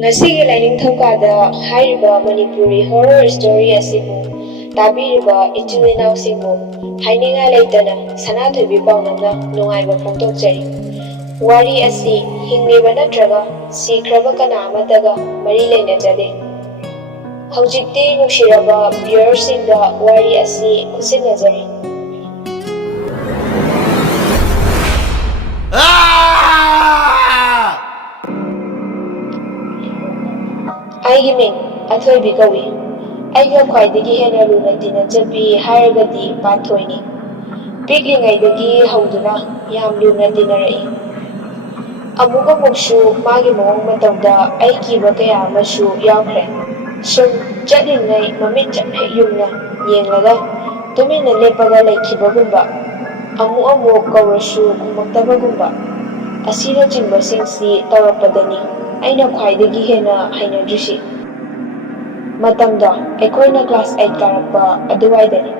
Ngasigi Lainingthou kada hairiba Manipuri horror story asibu tabiriba ichil inausibu haininga leitana sanathoibi paonamna nungaiba phongdokjari. Wari asi hingliba natraga sikraba kana amataga mari leinajade. Haujikti nungsiraba viewersingna wari asi kusinajari. Aigi ming athoibi kawi. Aiga khwaidagi henna luna tinajabbi hairagadi panthoini. Piklingaidagi hauduna yam luna tinarai. Amuga muksu magi mawang matawda ai kiba kaya amashu yaukre. Sum chatlingai mamit chaphe yumna yenglaga tumina lepaga laikhibagumba. Amu kaurashu kumaktabagumba. Asina chingbasingsi tawrapadani. Aina khwaidagi henna hainadrisi. Matamda aikoina class 8 karapa aduwaidani.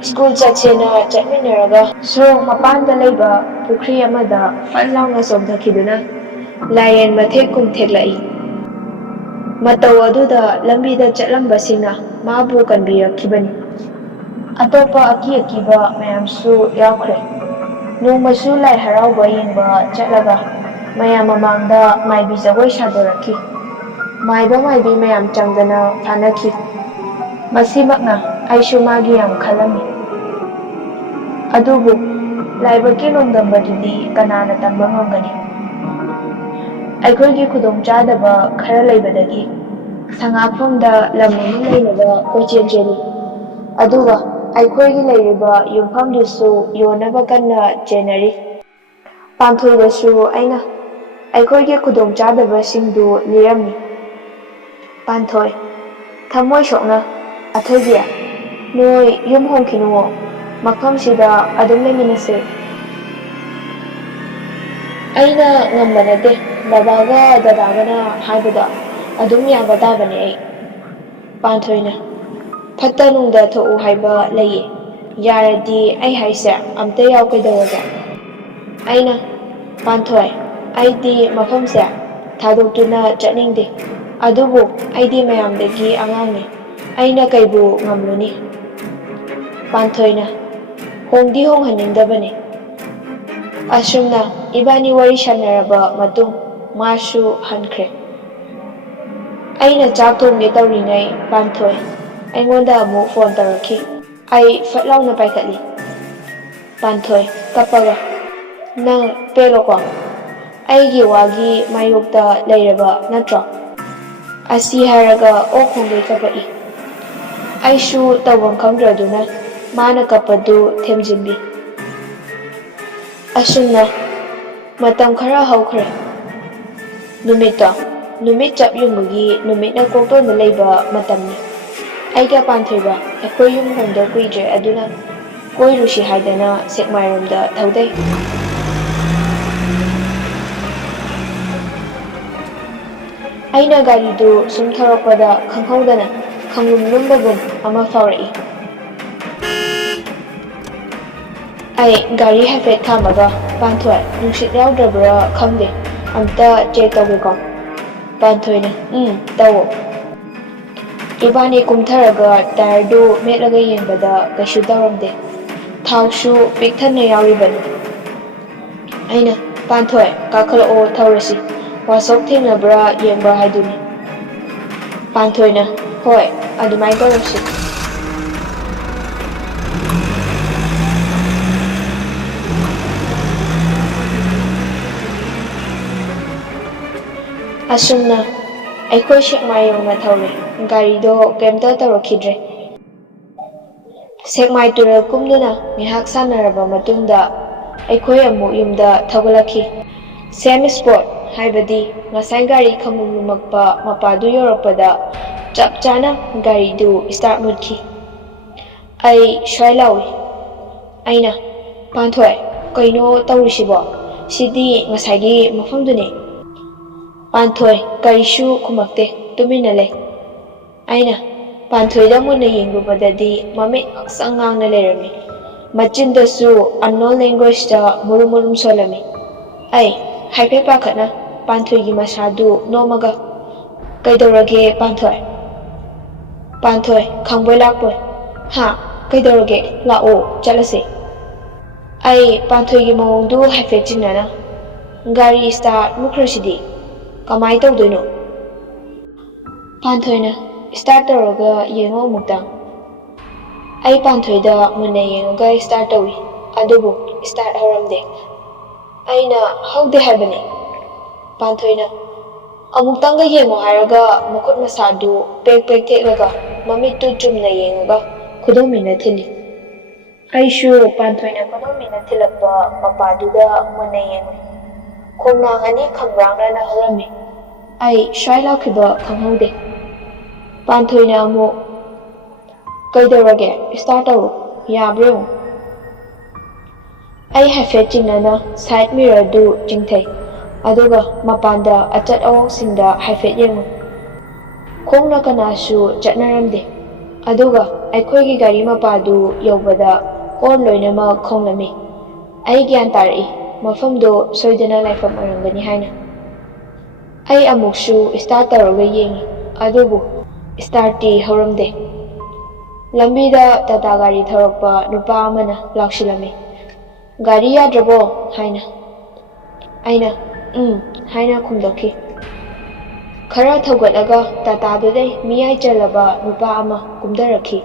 School chatsena chatminaraga surong mapanda leiba pukri amada fatlauna somthakiduna layen mathek kumtheklai. Mataw aduda lambida chatlambasingna mabu kanbirakhibani. Atopa akiba mayamsu yaukre. Nungmasu lai harauba yengba chatlaga mayam mamangda maibi jagoi sadoraki. Maiba maibi mayam changdana phanaki. Masimakna aishu magi yam khalami. Adubu laibaki nongdambadudi kanana tamba ngangani. Eikhoigi khudongchadaba khara leibadagi sangakphomda lam ama leinaga koichenjeli. Aduga Eikhoigi leiriba yumfamdusu yonaba kanna chenari. Panthoidasu aina Eikhoigi khudongchadabasingdu lirami. Panthoi thamoi sokna athoibiya noi yum hongkinuwo mafamsida adum leminase. Aina ngambanate babaga dadagana haibada adum yagadabane ai. Panthoina fatta nungda thou haiba leye yaradi ai haise amta yaukaidawaga. Aina Panthoi aidi mafamse thadoktuna chatningde. Adubu aidi mayamdagi angangne aina kaibu ngamluni. Panthoina hongdi honghaningdabane. Asumna ibani wari shanaraba matung masu hankre. Aina chak thongge tawringai Panthoi aingonda amu phone tarakhi. Ai fatlauna paikhatli. Panthoi kapaga nang peloko aigi wagi mayokta leiraba natra. Asi haraga okhongge kapai. Aishu tawang khamdraduna mana kapadu themjinbi. Asumna matam khara haukhre. Numit chap yumugi numitna koktonda leiba matamni. Aiga Panthoiba akhoi yum hongda kuidre aduna koirushi haidana sekmairomda thaudai. Aina garidu sum tharakpada khanghaudana khanglumlumbagum ama faurai. Ai gari hafet khamaga Panthoi nungsit yaudabra khangde amta check tawgeko. Panthoina tawo. Ibani kumtharaga tardu metlaga yengbada kaishu tawramde. Thawshu pikthanna yauribani. Aina Panthoi kakhalao thawrasi. Wasok thengnabra yengba haiduni. Panthoina hoi adumai tawrasi. Asumna Eikhoi sekmai yongna thawre garido kemta tawrakhidre. Sekmai tura kumduna mihak sanaraba matungda Eikhoi amu yumda thawgalakhi. Same spot haibadi ngasai gari khamlumlumakpa mapadu yorakpada chap chana garidu start mudki. Ai shwailawi. Aina Panthoi kaino tawrisibo sidi ngasaigi mafamdune. Panthoi karishu kumakte tumina lei. Aina Panthoida muna yengbubadadi mamit aksangangna lerami. Machindasu unknown language da murum solami. Ai haipe pakhatna Panthoigi masadu nomaga Kaidaurage Panthoi. Panthoi, Kangboy Lakboy. Ha, Kaidaurage, Lao, Jalase. Ai Panthoigi Mawongdu Haifet Jingnana. Gari start Mukrasidi. Kamai Tawdoino. Panthoina, start Tawraga Yengo Muktang. Ai Panthoida Mune Yengoga start Tawi. Adubu, start Haramde. Aina Haude Habani. Panthoina. Amuktanga yengo haraga makut masadu pek teklaga mamitu chumna yengaga khudomina thili. Aishu Panthoina khudomina thilakpa mapaduda muna yengu. Khongnang ani khamrangna na halami. Ai shwai lakhiba khanghaude. Panthoina amu kaidaurage start tawu yabro. Ai haifet jingnana side mirror du jingthai. Aduga mapanda achat awongsinda haifet yengu. Khongna kanasu chatnaramde. Aduga Eikhoigi gari mapadu yobada horn loinama khonglami. Ai gyan tarai mafamdo soidana laifam arangani haina. Ai amuksu start taraga yengi. Adubu starti horamde. Lambida tata gari tharakpa nupa amana lakshilami. Gari yadrabo haina. Aina haina khumdokhi. Khara thawgatlaga tatadudai miyai chalaba nupa ama kumdarakhi.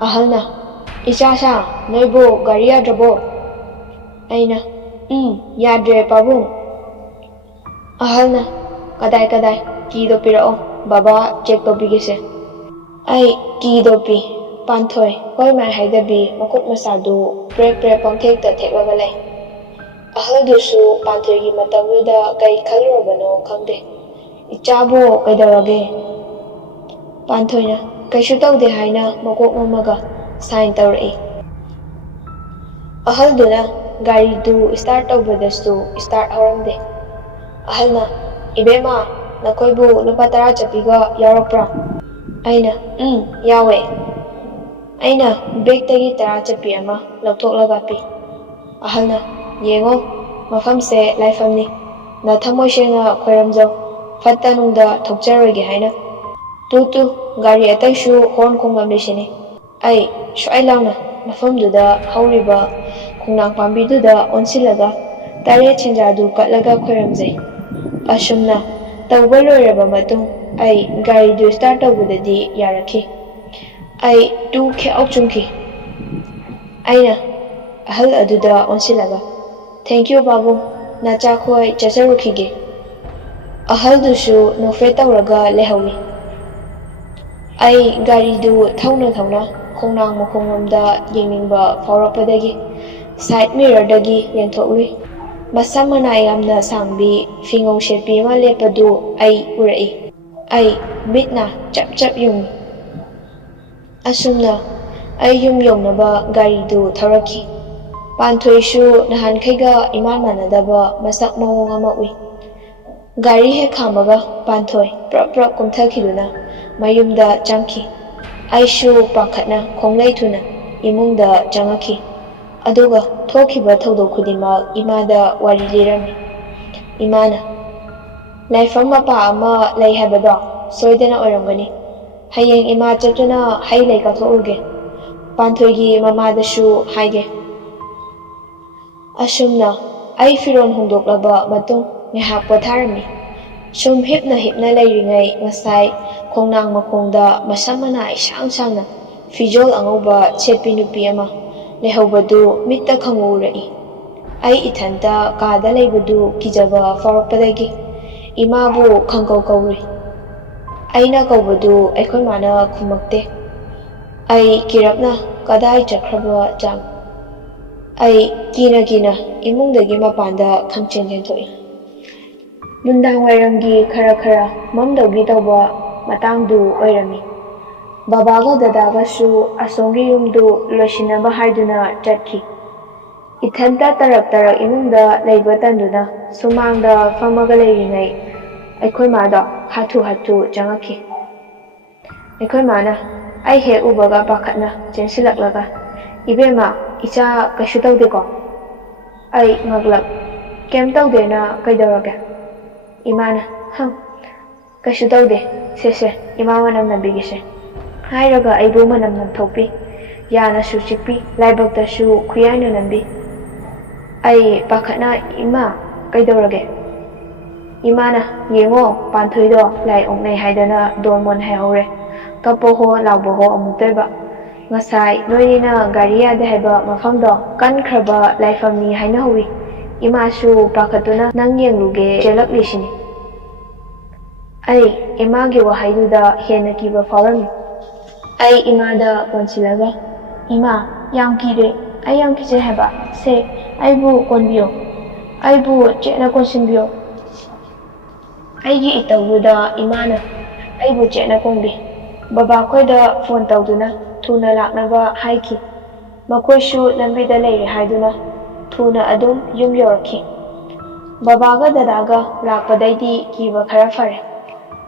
Ahalna, Ichasa, noibo gari yadrabo. Aina, yadre pabung. Ahalna, kadai, kido pirao, baba check topigise. Ai, kido pi, Panthoi, hoi mai haidabi makut masadu prek pangthekta theklaga lai. Ahaldusu Panthoigi matamduda kai khalurabano khangde. Ichabu kaidaurage. Panthoina kaishu tawde haina makok mamaga sign tawrai. Ahalduna gari du start tawbadasu start horamde. Ahalna ibema nakoibu lupa 10 chapiga yaropra. Aina yawe. Aina bag tagi 10 chapi ama lauthoklaga pi. Ahalna yengo mafamse laifamni na thamoi sengna khoiramjau fatta nungda thokjaroige haina tu gari ataishu horn khonggam lesini ai shwai launa mafamduda hauriba khongnang pambiduda onsilaga tare chinjadu katlaga khoiramjai asumna tawba loiraba matung ai gari du start tawbudadi yarakhi ai tu khe aukchungki aina ahal aduda onsilaga Thank you, Babu. Nachakoi chacharukige. Ahaldusu nofre tawraga lehawi. Ai gari du thauna khongnang makhonglomda yengningba faurapadagi side mirror dagi yengthokui. Masamana yamna sangbi fingong shepi ma lepadu ai urai. Ai mitna chap yung. Asumna ai yum yongnaba gari du thauraki. Panthoishu nahankaiga iman manadaba masak mawong ama ui. Gari he khamaga Panthoi prap kumthakiduna mayumda changki. Aishu pakhatna khonglai thuna imungda changaki. Aduga thokiba thodok khudimak imada wari lirami. Imana laifam mapa ama lay habado soidana oiramgani. Hayeng ima chatuna hai lay kathoruge. Panthoigi mamadashu haige. Asumna ai firon hondoklaba matung ngahak potharami. Sum hipna layringai ngasai khongnang makhongda masamana isang-sangna fijol angauba chetpi nupi ama lehobadu mitta khangurai. Ai ithanta kada leibadu kijaba farakpadagi imabu khangkau kauri. Aina kaubadu aikhoi mana khumakte. Ai kirapna kadai chakraba jam. Ai kina imungdagi mapanda khangchen thoi. Mundang wairamgi khara mamdaugi tawba matangdu oirami. Babaga dadaga su asongi yumdu loisinaba haiduna chatki. Ithanta tarak imungda leiba tanduna sumangda famaga leiringai aikhoi mada hatu changaki. Aikhoi mana ai he ubaga pakhatna chensilaklaga ibema icha kaishu tawdeko. Ai ngaglak kem tawdena kaidaurage. Imana Kaisu taude, se, ima manam nambigise. Hairaga aibu manam namthokpi, yanasu chikpi, laibaktasu khuyaina nambi. Ai pakhatna ima kaidaurage. Imana yengo panthoido lai ongnai haidana dormon haihore. Kapo ho laubo ho amuktoiba. Ngasai noinina gari yade haiba mafamdo kankraba laifamni haina hui. Imasu pakhatuna nang yengluge chelaklisini. Ai imagi wahaiduda henna kiba faurami. Ai imada konsilaga. Ima yam kire, ai yam kije haiba. Se aibu konbiyo. Aibu chena konsinbiyo. Aigi itawuda imana aibu chena konbi. Baba koida phone tawduna thuna laknaba haiki. Makoishu lambida leire haiduna thuna adum yum yorakhi. Babaga dadaga lakpadaidi kiba khara fare.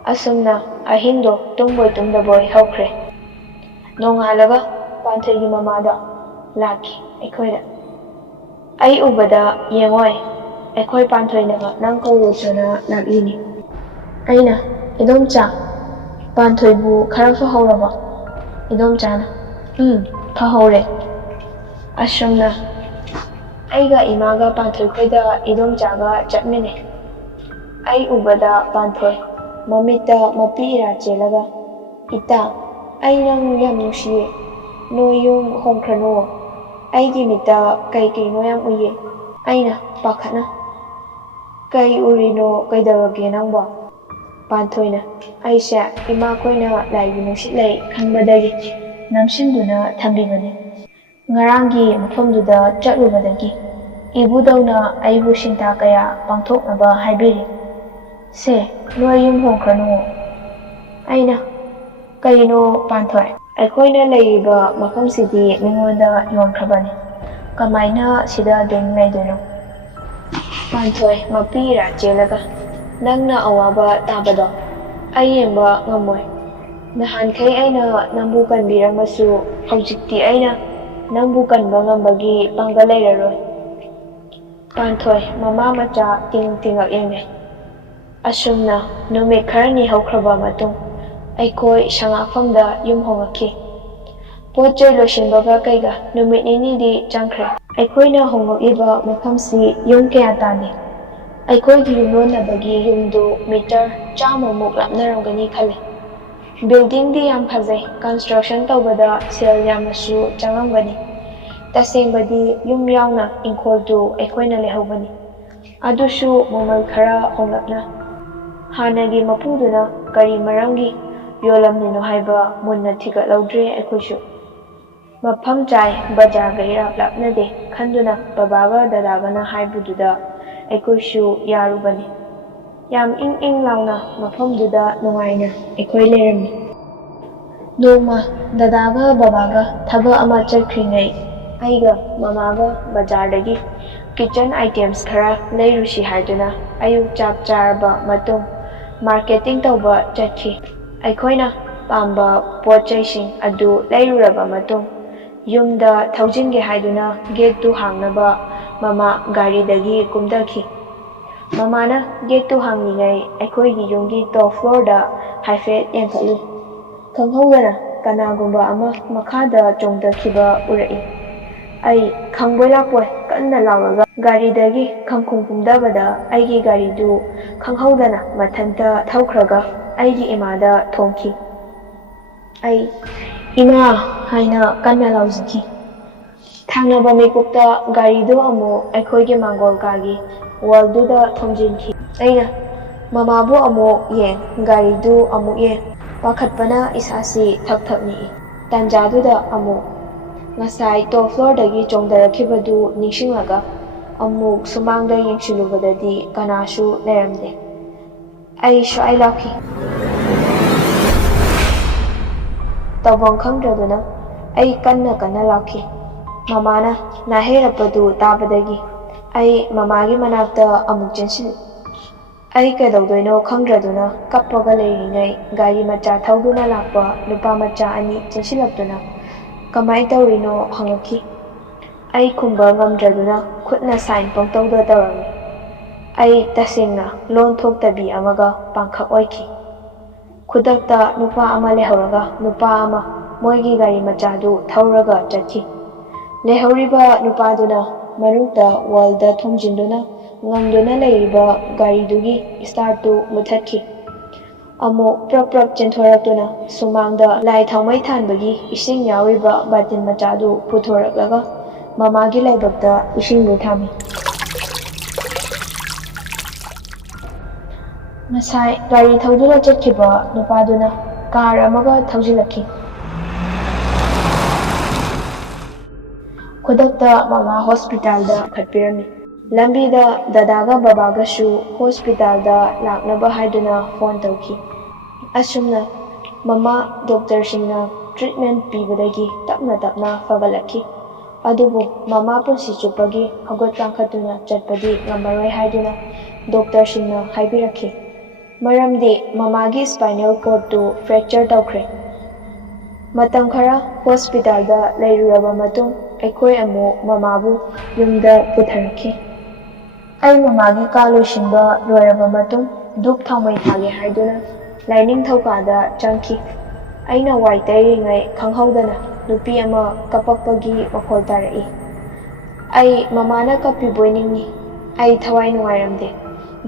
Asumna ahingdo tumboi tumdaboy haukre. Nongalaga panthoigi mamada laki aikoida. Ai ubada yengoi aikoi panthoinaga nang kawrutana laklini. Aina idomcha panthoibu khara fahauraba. Idomchana fahore. Asumna aiga imaga panthoi khoida idomchaga chatmine. Ai ubada panthoi mamita mapira chelaga. Ita ai nang yam nungsiye. No yung hongkrano. Aigi mita kai no yam uye. Aina pakhatna. Kai urino kaidarage nangba. Panthoina aisha ima koina laibi nungsit lei khangbadagi namsinduna thambibani. Ngarangi mafamduda chatlubadagi ibudawna aibu sinta kaya pangthoknaba haibiri. Se noi yum hongkrano. Aina kaino panthoi. Aikoina leiba mafamsidi ningonda yonkhrabani. Kamaina sida dum leidono. Panthoi mapira chelaga. Nangna awaba tabado. Ai yengba ngamoi. Nahankai aina nambu kanbiramasu haujikti aina nambu kanba ngambagi pangga leiraroi. Panthoi mama macha tingak yengne. Asumna numit kharani haukraba matung aikoi sangafamda yum hongakhi. Pochai losinbaga kaiga numit ninidi changkhre. Aikoina hongokiba mafamsi yum kaya tani. Eikhoigi yumlonabagi yumdu meter 100muk lapnaramgani khale. Building di yam phajai, construction tawbada sel yamnasu changamgani. Tasengbadi yum yauna inkoldu eikhoina lehaubani. Adusu mamal khara honglapna. Hanagi mapuduna kari maramgi yolamnino haiba munna thigatlawdre eikhoisu. Mafam chai bazaga irap lapnade khanduna babaga dadagana haibududa Eikhoisu yarubani. Yam ing launa mafamduda nungaina eikoi lerami. Noma dadaga babaga thaba ama chatkringai aiga mamaga bazardagi kitchen items khara leirusi haiduna ayuk chak charba matung marketing tawba chatkhi. Aikoina pamba pochaising adu leiruraba matung yumda thaujinge haiduna gate tu hangnaba mama gari dagi kumdakhi. Mamana gate tu hangningai Eikhoigi yumgi top floor da haifet yengkhatlu. Khanghaudana kanagumba ama makhada chongdakhiba urai. Ai khangboi lakpoi kanna lauraga gari dagi khangkhung kumdabada aigi gari du khanghaudana mathanta thaukhraga aigi imada thongki. Ai ima haina kanna laujiki. Thangnaba mikupta garidu amu Eikhoigi mangol kagi walduda thomjinki. Aina mamabu amu yeng garidu amu yeng pakhatpana isasi thakni. Tanjaduda amu ngasai top floor dagi chongdarakhibadu ningsinglaga amu sumangda yengsilubadadi kanasu leramde. Ai shai lakhi. Tawbang khangdraduna ai kanna lakhi. Mamana naherapadu tabadagi ai mamagi manakta amuk chensil. Ai kadawdoino khangdraduna kappaga leiringai gari macha thauduna lakpa nupa macha ani chensilaptuna kamai tawrino hangakhi. Ai khumba ngamdraduna khutna sign pangtawda tawrami. Ai tasengna lon thoktabi amaga pangkhak oikhi. ꯈꯨꯗꯛꯇ ꯅꯨꯄꯥ ꯑꯃ ꯂꯩꯍꯧꯔꯒ ꯅꯨꯄꯥ ꯑꯃ ꯃꯣꯏꯒꯤ ꯒꯥꯔꯤ ꯃꯆꯥꯗꯨ ꯊꯧꯔꯒ ꯆꯠꯈꯤ꯫ ꯂꯩꯍꯧꯔꯤꯕ ꯅꯨꯄꯥꯗꯨꯅ ꯃꯅꯨꯡꯗ ꯋꯥꯜꯗ ꯊꯣꯝꯖꯤꯟꯗꯨꯅ ꯉꯪꯗꯨꯅ ꯂꯩꯔꯤꯕ ꯒꯥꯔꯤꯗꯨꯒꯤ ꯁ꯭ꯇꯥꯔꯠꯇꯨ ꯃꯨꯊꯠꯈꯤ꯫ ꯑꯃꯨꯛ ꯄ꯭ꯔꯞ ꯆꯦꯟꯊꯣꯔꯛꯇꯨꯅ ꯁꯨꯃꯥꯡꯗ ꯂꯥꯏ ꯊꯥꯎꯃꯩ ꯊꯥꯟꯕꯒꯤ ꯏꯁꯤꯡ ꯌꯥꯎꯔꯤꯕ ꯕꯥꯇꯤꯟ ꯃꯆꯥꯗꯨ ꯄꯨꯊꯣꯔꯛꯂꯒ ꯃꯃꯥꯒꯤ ꯂꯥꯏꯕꯛꯇ ꯏꯁꯤꯡꯗꯨ ꯊꯥꯝꯃꯤ꯫ ꯉꯁꯥꯏ ꯒꯥꯔꯤ ꯊꯧꯗꯨꯅ ꯆꯠꯈꯤꯕ ꯅꯨꯄꯥꯗꯨꯅ ꯀꯥꯔ ꯑꯃꯒ ꯊꯧꯖꯤꯜꯂꯛꯈꯤ꯫ ꯈꯨꯗꯛꯇ ꯃꯃꯥ ꯍꯣꯁꯄꯤꯇꯥꯜꯗ ꯄꯨꯈꯠꯄꯤꯔꯝꯃꯤ꯫ ꯂꯝꯕꯤꯗ ꯗꯗꯥꯒ ꯕꯕꯥꯒꯁꯨ ꯍꯣꯁꯄꯤꯇꯥꯜꯗ ꯂꯥꯛꯅꯕ ꯍꯥꯏꯗꯨꯅ ꯐꯣꯟ ꯇꯧꯈꯤ꯫ ꯑꯁꯨꯝꯅ ꯃꯃꯥ ꯗꯣꯛꯇꯔꯁꯤꯡꯅ ꯇ꯭ꯔꯤꯠꯃꯦꯟ ꯄꯤꯕꯗꯒꯤ ꯇꯞꯅ ꯐꯒꯠꯂꯛꯈꯤ꯫ ꯑꯗꯨꯕꯨ ꯃꯃꯥ ꯄꯨꯟꯁꯤ ꯆꯨꯞꯄꯒꯤ ꯍꯧꯒꯠ ꯀꯥꯡꯈꯠꯇꯨꯅ ꯆꯠꯄꯗꯤ ꯉꯝꯃꯔꯣꯏ ꯍꯥꯏꯗꯨꯅ ꯗꯣꯛꯇꯔꯁꯤꯡꯅ ꯍꯥꯏꯕꯤꯔꯛꯈꯤ꯫ ꯃꯔꯝꯗꯤ ꯃꯃꯥꯒꯤ ꯁ꯭ꯄꯥꯏꯅꯦꯜ ꯀꯣꯔꯗꯇꯨ ꯐ꯭ꯔꯦꯛꯆꯔ ꯇꯧꯈ꯭ꯔꯦ꯫ ꯃꯇꯝ ꯈꯔ ꯍꯣꯁꯄꯤꯇꯥꯜꯗ ꯂꯩꯔꯨꯔꯕ ꯃꯇꯨꯡ ꯑꯩꯈꯣꯏ ꯑꯃꯨꯛ ꯃꯃꯥꯕꯨ ꯌꯨꯝꯗ ꯄꯨꯊꯔꯛꯈꯤ꯫ ꯑꯩ ꯃꯃꯥꯒꯤ ꯀꯥ ꯂꯣꯏꯁꯤꯟꯕ ꯂꯣꯏꯔꯕ ꯃꯇꯨꯡ ꯙꯨꯞ ꯊꯥꯎꯃꯩ ꯊꯥꯒꯦ ꯍꯥꯏꯗꯨꯅ ꯂꯥꯏꯅꯤꯡꯊꯧ ꯀꯥꯗ ꯆꯪꯈꯤ꯫ ꯑꯩꯅ ꯋꯥꯏ ꯇꯩꯔꯤꯉꯩ ꯈꯪꯍꯧꯗꯅ ꯅꯨꯄꯤ ꯑꯃ ꯀꯞꯄꯛꯄꯒꯤ ꯃꯈꯣꯜ ꯇꯥꯔꯛꯏ꯫ ꯑꯩ ꯃꯃꯥꯅ ꯀꯞꯄꯤꯕꯣꯏ ꯅꯤꯡꯏ꯫ ꯑꯩ ꯊꯋꯥꯏ ꯅꯨꯡꯉꯥꯏꯔꯝꯗꯦ꯫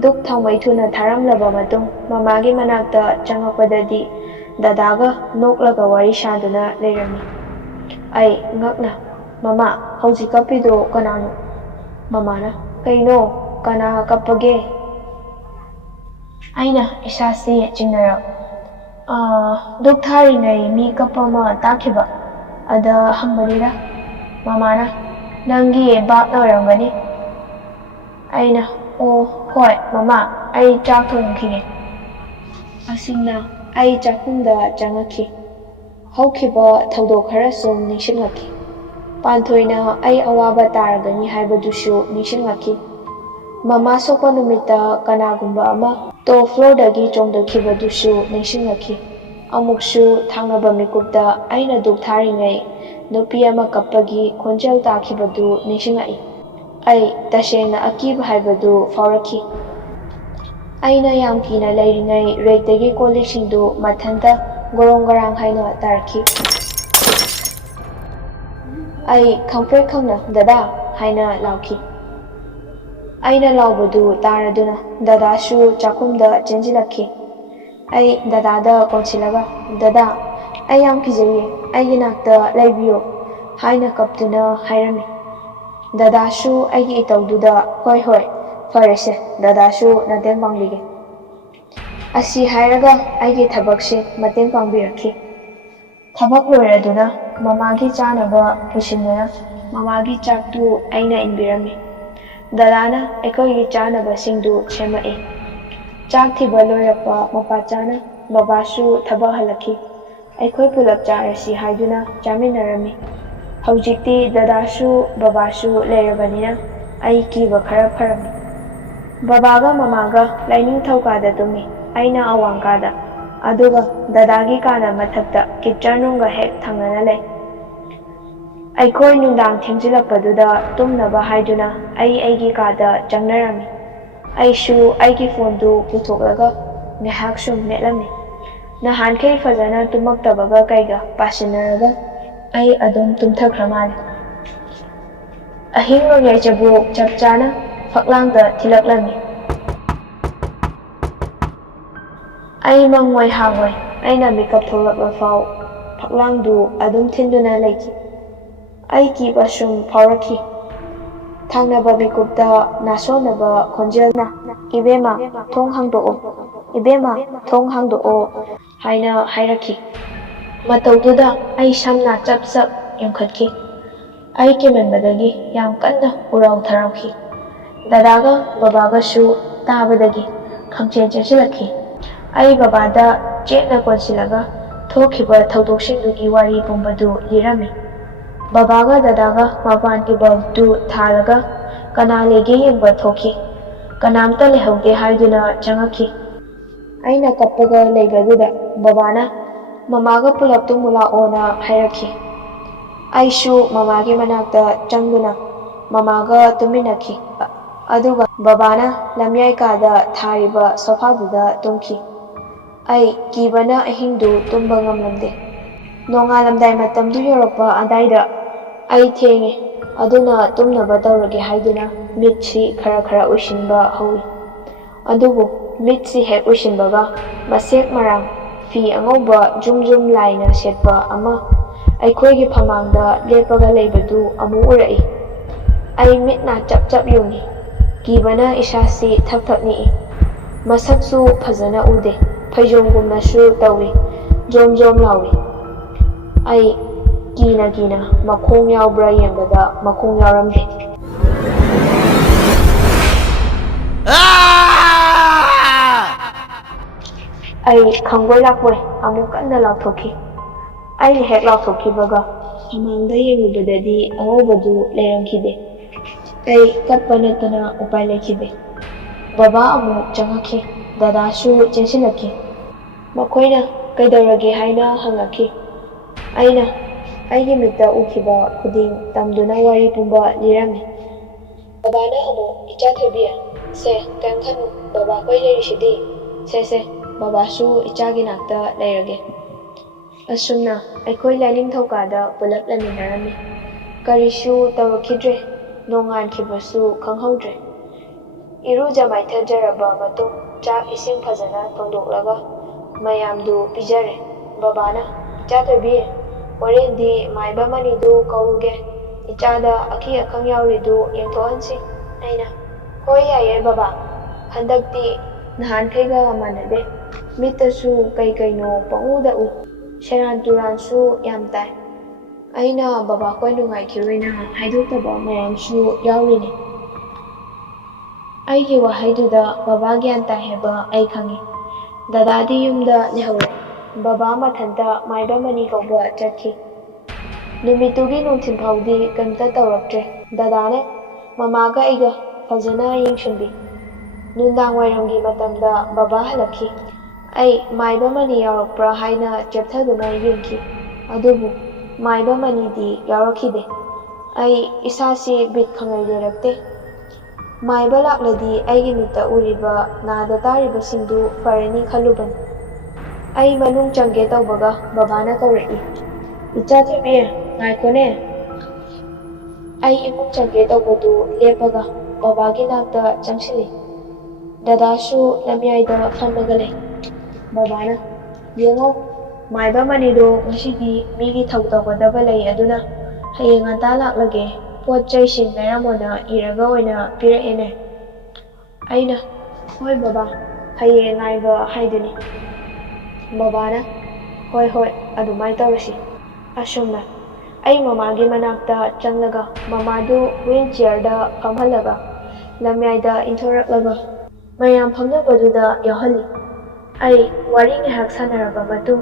ꯙꯨꯞ ꯊꯥꯎꯃꯩ ꯊꯨꯅ ꯊꯥꯔꯝꯂꯕ ꯃꯇꯨꯡ ꯃꯃꯥꯒꯤ ꯃꯅꯥꯛꯇ ꯆꯪꯉꯛꯄꯗꯗꯤ ꯗꯗꯥꯒ ꯅꯣꯛꯂꯒ ꯋꯥꯔꯤ ꯁꯥꯗꯨꯅ ꯂꯩꯔꯝꯃꯤ꯫ ꯑꯩ ꯉꯛꯅ "ꯃꯃꯥ, ꯍꯧꯖꯤꯛ ꯀꯞꯄꯤꯗꯣ ꯀꯅꯥꯅꯣ?" ꯃꯃꯥꯅ "ꯀꯩꯅꯣ? ꯀꯅꯥ ꯀꯞꯄꯒꯦ?" ꯑꯩꯅ ꯏꯁꯥꯁꯤ ꯆꯤꯡꯅꯔꯛ "ꯙꯨꯞ ꯊꯥꯔꯤꯉꯩ ꯃꯤ ꯀꯞꯄ ꯑꯃ ꯇꯥꯈꯤꯕ, ꯑꯗ ꯍꯪꯕꯅꯤꯗ." ꯃꯃꯥꯅ "ꯅꯪꯒꯤ ꯕꯥꯞꯅ ꯑꯣꯏꯔꯝꯒꯅꯤ." ꯑꯩꯅ "ꯑꯣ ꯍꯣꯏ ꯃꯃꯥ, ꯑꯩ ꯆꯥꯛ ꯊꯣꯡꯈꯤꯒꯦ." ꯑꯁꯨꯝꯅ ꯑꯩ ꯆꯥꯛꯈꯨꯝꯗ ꯆꯪꯉꯛꯈꯤ꯫ ꯍꯧꯈꯤꯕ ꯊꯧꯗꯣꯛ ꯈꯔ ꯁꯨꯝ ꯅꯤꯡꯁꯤꯡꯂꯛꯈꯤ꯫ ꯄꯥꯟꯊꯣꯏꯅ ꯑꯩ ꯑꯋꯥꯕ ꯇꯥꯔꯒꯅꯤ ꯍꯥꯏꯕꯗꯨꯁꯨ ꯅꯤꯡꯁꯤꯡꯂꯛꯈꯤ꯫ ꯃꯃꯥ ꯁꯣꯛꯄ ꯅꯨꯃꯤꯠꯇ ꯀꯅꯥꯒꯨꯝꯕ ꯑꯃ ꯇꯣꯞ ꯐ꯭ꯂꯣꯔꯗꯒꯤ ꯆꯣꯡꯊꯈꯤꯕꯗꯨꯁꯨ ꯅꯤꯡꯁꯤꯡꯂꯛꯈꯤ꯫ ꯑꯃꯨꯛꯁꯨ ꯊꯪꯅꯕ ꯃꯤꯀꯨꯞꯇ ꯑꯩꯅ ꯙꯨꯞ ꯊꯥꯔꯤꯉꯩ ꯅꯨꯄꯤ ꯑꯃ ꯀꯞꯄꯒꯤ ꯈꯣꯟꯖꯦꯜ ꯇꯥꯈꯤꯕꯗꯨ ꯅꯤꯡꯁꯤꯡꯂꯛꯏ꯫ ꯑꯩ ꯇꯁꯦꯡꯅ ꯑꯀꯤꯕ ꯍꯥꯏꯕꯗꯨ ꯐꯥꯎꯔꯛꯈꯤ꯫ ꯑꯩꯅ ꯌꯥꯝ ꯀꯤꯅ ꯂꯩꯔꯤꯉꯩ ꯔꯦꯛꯇꯒꯤ ꯀꯣꯜꯂꯤꯛꯁꯤꯡꯗꯨ ꯃꯊꯟꯇ ꯒꯣꯔꯣꯡ ꯒꯔꯥꯡ ꯍꯥꯏꯅ ꯇꯥꯔꯛꯈꯤ꯫ ꯑꯩ ꯈꯪꯄ꯭ꯔꯦꯛ ꯈꯪꯅ "ꯗꯗꯥ" ꯍꯥꯏꯅ ꯂꯥꯎꯈꯤ꯫ ꯑꯩꯅ ꯂꯥꯎꯕꯗꯨ ꯇꯥꯔꯗꯨꯅ ꯗꯗꯥꯁꯨ ꯆꯥꯛꯈꯨꯝꯗ ꯆꯦꯟꯁꯤꯜꯂꯛꯈꯤ꯫ ꯑꯩ ꯗꯗꯥꯗ ꯀꯣꯟꯁꯤꯜꯂꯒ "ꯗꯗꯥ, ꯑꯩ ꯌꯥꯝ ꯀꯤꯖꯩꯌꯦ, ꯑꯩꯒꯤ ꯅꯥꯛꯇ ꯂꯩꯕꯤꯌꯣ" ꯍꯥꯏꯅ ꯀꯞꯇꯨꯅ ꯍꯥꯏꯔꯝꯃꯤ꯫ ꯗꯗꯥꯁꯨ ꯑꯩꯒꯤ ꯏꯇꯧꯗꯨꯗ "ꯍꯣꯏ ꯐꯔꯦꯁꯦ, ꯗꯗꯥꯁꯨ ꯃꯇꯦꯡ ꯄꯥꯡꯕꯤꯒꯦ" ꯑꯁꯤ ꯍꯥꯏꯔꯒ ꯑꯩꯒꯤ ꯊꯕꯛꯁꯤꯡ ꯃꯇꯦꯡ ꯄꯥꯡꯕꯤꯔꯛꯈꯤ꯫ ꯊꯕꯛ ꯂꯣꯏꯔꯗꯨꯅ ꯃꯃꯥꯒꯤ ꯆꯥꯅꯕ ꯄꯨꯁꯤꯟꯗꯨꯅ ꯃꯃꯥꯒꯤ ꯆꯥꯛꯇꯨ ꯑꯩꯅ ꯏꯟꯕꯤꯔꯝꯃꯤ꯫ ꯗꯗꯥꯅ ꯑꯩꯈꯣꯏꯒꯤ ꯆꯥꯅꯕꯁꯤꯡꯗꯨ ꯁꯦꯝꯃꯛꯏ꯫ ꯆꯥꯛ ꯊꯤꯕ ꯂꯣꯏꯔꯛꯄ ꯃꯄꯥꯆꯥꯅ ꯕꯕꯥꯁꯨ ꯊꯕꯛ ꯍꯜꯂꯛꯈꯤ꯫ ꯑꯩꯈꯣꯏ ꯄꯨꯂꯞ ꯆꯥꯔꯁꯤ ꯍꯥꯏꯗꯨꯅ ꯆꯥꯃꯤꯟꯅꯔꯝꯃꯤ꯫ ꯍꯧꯖꯤꯛꯇꯤ ꯗꯗꯥꯁꯨ ꯕꯕꯥꯁꯨ ꯂꯩꯔꯕꯅꯤꯅ ꯑꯩ ꯀꯤꯕ ꯈꯔ ꯐꯔꯝꯃꯤ꯫ ꯕꯕꯥꯒ ꯃꯃꯥꯒ ꯂꯥꯏꯅꯤꯡꯊꯧ ꯀꯥꯗ ꯇꯨꯝꯃꯤ, ꯑꯩꯅ ꯑꯋꯥꯡ ꯀꯥꯗ, ꯑꯗꯨꯒ ꯗꯗꯥꯒꯤ ꯀꯥꯅ ꯃꯊꯛꯇ ꯀꯤꯠꯆꯟꯔꯨꯝꯒ ꯍꯦꯛ ꯊꯪꯅꯅ ꯂꯩ꯫ ꯑꯩꯈꯣꯏ ꯅꯨꯡꯗꯥꯡ ꯊꯦꯡꯖꯤꯜꯂꯛꯄꯗꯨꯗ ꯇꯨꯝꯅꯕ ꯍꯥꯏꯗꯨꯅ ꯑꯩꯒꯤ ꯀꯥꯗ ꯆꯪꯅꯔꯝꯃꯤ꯫ ꯑꯩꯁꯨ ꯑꯩꯒꯤ ꯐꯣꯟꯗꯨ ꯄꯨꯊꯣꯛꯂꯒ ꯉꯥꯏꯍꯥꯛ ꯁꯨꯝ ꯃꯦꯠꯂꯝꯃꯤ꯫ ꯅꯍꯥꯟꯈꯩ ꯐꯖꯅ ꯇꯨꯝꯃꯛꯇꯕꯒ ꯀꯩꯒ ꯄꯥꯁꯤꯟꯅꯔꯒ ꯑꯩ ꯑꯗꯨꯝ ꯇꯨꯝꯊꯈ꯭ꯔ ꯃꯥꯜꯂꯦ꯫ ꯑꯍꯤꯡ ꯅꯣꯡꯌꯥꯏ ꯆꯕꯨꯛ ꯆꯞ ꯆꯥꯅ ꯐꯛꯂꯥꯡꯗ ꯊꯤꯜꯂꯛꯂꯝꯃꯤ꯫ ꯑꯩ ꯃꯪꯑꯣꯏ ꯍꯥꯡꯑꯣꯏ ꯑꯩꯅ ꯃꯤꯀꯞ ꯊꯣꯛꯂꯛꯂꯐꯥꯎ ꯐꯛꯂꯥꯡꯗꯨ ꯑꯗꯨꯝ ꯊꯤꯟꯗꯨꯅ ꯂꯩꯈꯤ꯫ ꯑꯩ ꯀꯤꯕ ꯁꯨꯝ ꯐꯥꯎꯔꯛꯈꯤ꯫ ꯊꯪꯅꯕ ꯃꯤꯀꯨꯞꯇ ꯅꯥꯁꯣꯟꯅꯕ ꯈꯣꯟꯖꯦꯜꯅ "ꯏꯕꯦꯝꯃ, ꯊꯣꯡ ꯍꯥꯡꯗꯣꯛꯑꯣ, ꯏꯕꯦꯝꯃ, ꯊꯣꯡ ꯍꯥꯡꯗꯣꯛꯑꯣ" ꯍꯥꯏꯅ ꯍꯥꯏꯔꯛꯈꯤ꯫ ꯃꯇꯧꯗꯨꯗ ꯑꯩ ꯁꯝꯅ ꯆꯞ ꯌꯨꯡꯈꯠꯈꯤ꯫ ꯑꯩ ꯀꯤꯃꯟꯕꯗꯒꯤ ꯌꯥꯝ ꯀꯟꯅ ꯎꯔꯥꯎ ꯊꯔꯥꯎꯈꯤ꯫ ꯗꯗꯥꯒ ꯕꯕꯥꯒꯁꯨ ꯇꯥꯕꯗꯒꯤ ꯈꯪꯆꯦꯟ ꯆꯦꯟꯁꯤꯜꯂꯛꯈꯤ꯫ ꯑꯩ ꯕꯕꯥꯗ ꯆꯦꯠꯅ ꯀꯣꯟꯁꯤꯜꯂꯒ ꯊꯣꯛꯈꯤꯕ ꯊꯧꯗꯣꯛꯁꯤꯡꯗꯨꯒꯤ ꯋꯥꯔꯤ ꯄꯨꯝꯕꯗꯨ ꯂꯤꯔꯝꯃꯤ꯫ ꯕꯕꯥꯒ ꯗꯗꯥꯒ ꯃꯄꯥꯟꯒꯤ ꯕꯜꯕꯇꯨ ꯊꯥꯜꯂꯒ ꯀꯅꯥ ꯂꯩꯒꯦ ꯌꯦꯡꯕ ꯊꯣꯛꯈꯤ꯫ ꯀꯅꯥꯝꯇ ꯂꯩꯍꯧꯗꯦ ꯍꯥꯏꯗꯨꯅ ꯆꯪꯉꯛꯈꯤ꯫ ꯑꯩꯅ ꯀꯞꯄꯒ ꯂꯩꯕꯗꯨꯗ ꯕꯕꯥꯅ "ꯃꯃꯥꯒ ꯄꯨꯂꯞ ꯇꯨꯝꯃꯨ ꯂꯥꯛꯑꯣꯅ" ꯍꯥꯏꯔꯛꯈꯤ꯫ ꯑꯩꯁꯨ ꯃꯃꯥꯒꯤ ꯃꯅꯥꯛꯇ ꯆꯪꯗꯨꯅ ꯃꯃꯥꯒ ꯇꯨꯝꯃꯤꯟꯅꯈꯤ꯫ ꯑꯗꯨꯒ ꯕꯕꯥꯅ ꯂꯝꯌꯥꯏ ꯀꯥꯗ ꯊꯥꯔꯤꯕ ꯁꯣꯐꯥꯗꯨꯗ ꯇꯨꯝꯈꯤ꯫ ꯑꯩ ꯀꯤꯕꯅ ꯑꯍꯤꯡꯗꯨ ꯇꯨꯝꯕ ꯉꯝꯂꯝꯗꯦ꯫ ꯅꯣꯡꯉꯥꯜꯂꯝꯗꯥꯏ ꯃꯇꯝꯗꯨ ꯌꯧꯔꯛꯄ ꯑꯗꯥꯏꯗ ꯑꯩ ꯊꯦꯡꯉꯦ ꯑꯗꯨꯅ ꯇꯨꯝꯅꯕ ꯇꯧꯔꯒꯦ ꯍꯥꯏꯗꯨꯅ ꯃꯤꯠꯁꯤ ꯈꯔ ꯈꯔ ꯎꯏꯁꯤꯟꯕ ꯍꯧꯏ꯫ ꯑꯗꯨꯕꯨ ꯃꯤꯠꯁꯤ ꯍꯦꯛ ꯎꯏꯁꯤꯟꯕꯒ ꯃꯁꯦꯛ ꯃꯔꯥꯡ ꯐꯤ ꯑꯉꯧꯕ ꯖꯨꯝ ꯖꯨꯝ ꯂꯥꯏꯅ ꯁꯦꯠꯄ ꯑꯃ ꯑꯩꯈꯣꯏꯒꯤ ꯐꯃꯥꯡꯗ ꯂꯦꯞꯄꯒ ꯂꯩꯕꯗꯨ ꯑꯃꯨꯛ ꯎꯔꯛꯏ꯫ ꯑꯩ ꯃꯤꯠꯅ ꯆꯞ ꯆꯞ ꯌꯨꯡꯉꯤ, ꯀꯤꯕꯅ ꯏꯁꯥꯁꯤ ꯊꯛ ꯊꯛ ꯅꯤꯛꯏ꯫ ꯃꯁꯛꯁꯨ ꯐꯖꯅ ꯎꯗꯦ, ꯐꯩꯖꯣꯝꯒꯨꯝꯅꯁꯨ ꯇꯧꯏ, ꯖꯣꯝ ꯖꯣꯝ ꯂꯥꯎꯏ꯫ ꯑꯩ ꯀꯤꯅ ꯀꯤꯅ ꯃꯈꯣꯡ ꯌꯥꯎꯕ꯭ꯔꯥ ꯌꯦꯡꯕꯗ ꯃꯈꯣꯡ ꯌꯥꯎꯔꯝꯗꯦ꯫ ꯑꯩ ꯈꯪꯕꯣꯏ ꯂꯥꯛꯄꯣꯏ ꯑꯃꯨꯛ ꯀꯟꯅ ꯂꯥꯎꯊꯣꯛꯈꯤ꯫ ꯑꯩꯅ ꯍꯦꯛ ꯂꯥꯎꯊꯣꯛꯈꯤꯕꯒ ꯐꯃꯥꯡꯗ ꯌꯦꯡꯂꯨꯕꯗꯗꯤ ꯑꯉꯧꯕꯗꯨ ꯂꯩꯔꯝꯈꯤꯗꯦ꯫ ꯑꯩ ꯀꯞꯄ ꯅꯠꯇꯅ ꯎꯄꯥꯏ ꯂꯩꯈꯤꯗꯦ꯫ ꯕꯕꯥ ꯑꯃꯨꯛ ꯆꯪꯉꯛꯈꯤ, ꯗꯗꯥꯁꯨ ꯆꯦꯟꯁꯤꯜꯂꯛꯈꯤ꯫ ꯃꯈꯣꯏꯅ ꯀꯩꯗꯧꯔꯒꯦ ꯍꯥꯏꯅ ꯍꯪꯉꯛꯈꯤ꯫ ꯑꯩꯅ ꯑꯩꯒꯤ ꯃꯤꯠꯇ ꯎꯈꯤꯕ ꯈꯨꯗꯤꯡ ꯇꯝꯗꯨꯅ ꯋꯥꯔꯤ ꯄꯨꯝꯕ ꯂꯤꯔꯝꯃꯤ꯫ ꯕꯕꯥꯅ ꯑꯃꯨꯛ "ꯏꯆꯥ ꯊꯣꯏꯕꯤ, ꯁꯦ ꯀꯩꯝ ꯈꯟꯅꯨ, ꯕꯕꯥꯈꯣꯏ ꯂꯩꯔꯤꯁꯤꯗꯤ, ꯁꯦ ꯕꯕꯥꯁꯨ ꯏꯆꯥꯒꯤ ꯅꯥꯛꯇ ꯂꯩꯔꯒꯦ"꯫ ꯑꯁꯨꯝꯅ ꯑꯩꯈꯣꯏ ꯂꯥꯏꯅꯤꯡꯊꯧ ꯀꯥꯗ ꯄꯨꯂꯞ ꯂꯩꯃꯤꯟꯅꯔꯝꯃꯤ꯫ ꯀꯔꯤꯁꯨ ꯇꯧꯔꯛꯈꯤꯗ꯭ꯔꯦ, ꯅꯣꯡꯉꯥꯟꯈꯤꯕꯁꯨ ꯈꯪꯍꯧꯗ꯭ꯔꯦ꯫ ꯏꯔꯨꯖ ꯃꯥꯏꯊꯖꯔꯕ ꯃꯇꯨꯡ ꯆꯥꯛ ꯏꯁꯤꯡ ꯐꯖꯅ ꯊꯣꯡꯗꯣꯛꯂꯒ ꯃꯌꯥꯝꯗꯨ ꯄꯤꯖꯔꯦ꯫ ꯕꯕꯥꯅ "ꯏꯆꯥ ꯊꯣꯏꯕꯤ, ꯍꯣꯔꯦꯟꯗꯤ ꯃꯥꯏꯕ ꯃꯅꯤꯗꯨ ꯀꯧꯔꯨꯒꯦ, ꯏꯆꯥꯗ ꯑꯈꯤ ꯑꯈꯪ ꯌꯥꯎꯔꯤꯗꯨ ꯌꯦꯡꯊꯣꯛꯍꯟꯁꯤ"꯫ ꯑꯩꯅ "ꯍꯣꯏ ꯌꯥꯏꯌꯦ ꯕꯕꯥ, ꯍꯟꯗꯛꯇꯤ ꯅꯍꯥꯟꯈꯩꯒ ꯃꯥꯟꯅꯗꯦ, ꯃꯤꯠꯇꯁꯨ ꯀꯩꯅꯣ ꯄꯪꯎꯗ ꯎꯏ, ꯁꯦꯔꯥꯟ ꯇꯨꯔꯥꯟꯁꯨ ꯌꯥꯝ ꯇꯥꯏ"꯫ ꯑꯩꯅ ꯕꯕꯥꯈꯣꯏ ꯅꯨꯡꯉꯥꯏꯈꯤꯔꯣꯏꯅ ꯍꯥꯏꯗꯣꯛꯇꯕ ꯃꯌꯥꯝꯁꯨ ꯌꯥꯎꯔꯤꯅꯤ꯫ ꯑꯩꯒꯤ ꯋꯥꯍꯩꯗꯨꯗ ꯕꯕꯥ ꯒ꯭ꯌꯥꯟ ꯇꯥꯏ ꯍꯥꯏꯕ ꯑꯩ ꯈꯪꯏ꯫ ꯗꯗꯥꯗꯤ ꯌꯨꯝꯗ ꯂꯩꯍꯧꯔꯦ꯫ ꯕꯕꯥ ꯃꯊꯟꯇ ꯃꯥꯏꯕ ꯃꯅꯤ ꯀꯧꯕ ꯆꯠꯈꯤ꯫ ꯅꯨꯃꯤꯠꯇꯨꯒꯤ ꯅꯨꯡꯊꯤꯜ ꯐꯥꯎꯗꯤ ꯀꯩꯝꯇ ꯇꯧꯔꯛꯇ꯭ꯔꯦ꯫ ꯗꯗꯥꯅ ꯃꯃꯥꯒ ꯑꯩꯒ ꯐꯖꯅ ꯌꯦꯡꯁꯤꯟꯕꯤ꯫ ꯅꯨꯡꯗꯥꯡ ꯋꯥꯏꯔꯝꯒꯤ ꯃꯇꯝꯗ ꯕꯕꯥ ꯍꯜꯂꯛꯈꯤ꯫ ꯑꯩ ꯃꯥꯏꯕ ꯃꯅꯤ ꯌꯥꯎꯔꯛꯄ꯭ꯔꯥ ꯍꯥꯏꯅ ꯆꯦꯞꯊꯗꯨꯅ ꯌꯦꯡꯈꯤ, ꯑꯗꯨꯕꯨ ꯃꯥꯏꯕ ꯃꯅꯤꯗꯤ ꯌꯥꯎꯔꯛꯈꯤꯗꯦ꯫ ꯑꯩ ꯏꯁꯥꯁꯤ ꯕꯤꯠ ꯈꯪꯂꯩ ꯂꯩꯔꯛꯇꯦ꯫ ꯃꯥꯏꯕ ꯂꯥꯛꯂꯗꯤ ꯑꯩꯒꯤ ꯃꯤꯠꯇ ꯎꯔꯤꯕ ꯅꯥꯗ ꯇꯥꯔꯤꯕꯁꯤꯡꯗꯨ ꯐꯔꯅꯤ ꯈꯜꯂꯨꯕꯅꯤ꯫ ꯑꯩ ꯃꯅꯨꯡ ꯆꯪꯒꯦ ꯇꯧꯕꯒ ꯕꯕꯥꯅ ꯀꯧꯔꯛꯏ꯫ "ꯏꯆꯥ ꯊꯣꯏꯕꯤ, ꯉꯥꯏꯈꯣꯅꯦ"꯫ ꯑꯩ ꯏꯃꯨꯡ ꯆꯪꯒꯦ ꯇꯧꯕꯗꯨ ꯂꯦꯞꯄꯒ ꯕꯕꯥꯒꯤ ꯅꯥꯛꯇ ꯆꯪꯁꯤꯜꯂꯤ꯫ ꯗꯗꯥꯁꯨ ꯂꯝꯌꯥꯏꯗ ꯐꯝꯃꯒ ꯂꯩ꯫ ꯕꯕꯥꯅ "ꯌꯦꯡꯉꯣ, ꯃꯥꯏꯕ ꯃꯅꯤꯗꯣ ꯉꯁꯤꯗꯤ ꯃꯤꯒꯤ ꯊꯧ ꯇꯧꯒꯗꯕ ꯂꯩ ꯑꯗꯨꯅ ꯍꯌꯦꯡ ꯉꯟꯇꯥ ꯂꯥꯛꯂꯒꯦ, ꯄꯣꯠ ꯆꯩꯁꯤꯡ ꯂꯩꯔꯝꯃꯣꯅ ꯏꯔꯒ ꯑꯣꯏꯅ ꯄꯤꯔꯛꯑꯦꯅꯦ". ꯑꯩꯅ "ꯍꯣꯏ ꯕꯕꯥ, ꯍꯌꯦꯡ ꯉꯥꯏꯕ ꯍꯥꯏꯗꯨꯅꯤ". ꯕꯕꯥꯅ "ꯍꯣꯏ ꯑꯗꯨꯃꯥꯏ ꯇꯧꯔꯁꯤ". ꯑꯁꯨꯝꯅ ꯑꯩ ꯃꯃꯥꯒꯤ ꯃꯅꯥꯛꯇ ꯆꯪꯂꯒ ꯃꯃꯥꯗꯨ ꯍꯨꯏꯜ ꯆꯤꯌꯔꯗ ꯐꯝꯍꯜꯂꯒ ꯂꯝꯌꯥꯏꯗ ꯏꯟꯊꯣꯔꯛꯂꯒ ꯃꯌꯥꯝ ꯐꯝꯅꯕꯗꯨꯗ ꯌꯥꯎꯍꯜꯂꯤ꯫ ꯑꯩ ꯋꯥꯔꯤ ꯉꯥꯏꯍꯥꯛ ꯁꯥꯟꯅꯔꯕ ꯃꯇꯨꯡ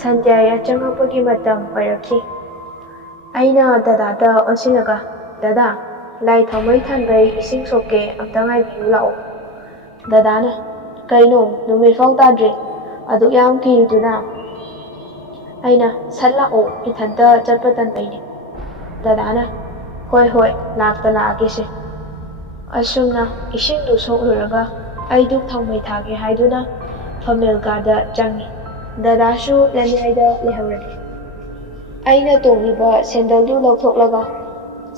ꯁꯟꯙ꯭ꯌꯥ ꯌꯥꯆꯪꯉꯛꯄꯒꯤ ꯃꯇꯝ ꯑꯣꯏꯔꯛꯈꯤ꯫ ꯑꯩꯅ ꯗꯗꯥꯗ ꯑꯣꯟꯁꯤꯜꯂꯒ "ꯗꯗꯥ, ꯂꯥꯏ ꯊꯥꯎꯃꯩ ꯊꯥꯟꯕꯩ ꯏꯁꯤꯡ ꯁꯣꯛꯀꯦ, ꯑꯝꯇ ꯉꯥꯏꯕꯤꯌꯨ ꯂꯥꯛꯑꯣ". ꯗꯗꯥꯅ "ꯀꯩꯅꯣ, ꯅꯨꯃꯤꯠꯐꯥꯎ ꯇꯥꯗ꯭ꯔꯤ, ꯑꯗꯨꯛ ꯌꯥꯝ ꯀꯤꯔꯤꯗꯨꯅ"꯫ ꯑꯩꯅ "ꯁꯠ ꯂꯥꯛꯑꯣ, ꯏꯊꯟꯇ ꯆꯠꯄ ꯇꯟꯕꯩꯅꯤ". ꯗꯗꯥꯅ "ꯍꯣꯏ ꯂꯥꯛꯇ ꯂꯥꯛꯑꯒꯦꯁꯦ". ꯑꯁꯨꯝꯅ ꯏꯁꯤꯡꯗꯨ ꯁꯣꯛꯂꯨꯔꯒ ꯑꯩ ꯙꯨꯞ ꯊꯥꯎꯃꯩ ꯊꯥꯒꯦ ꯍꯥꯏꯗꯨꯅ ꯐꯝꯃꯦꯜ ꯀꯥꯗ ꯆꯪꯉꯤ꯫ ꯗꯗꯥꯁꯨ ꯂꯝꯌꯥꯏꯗ ꯂꯩꯍꯧꯔꯦ꯫ ꯑꯩꯅ ꯇꯣꯡꯂꯤꯕ ꯁꯦꯟꯗꯜꯗꯨ ꯂꯧꯊꯣꯛꯂꯒ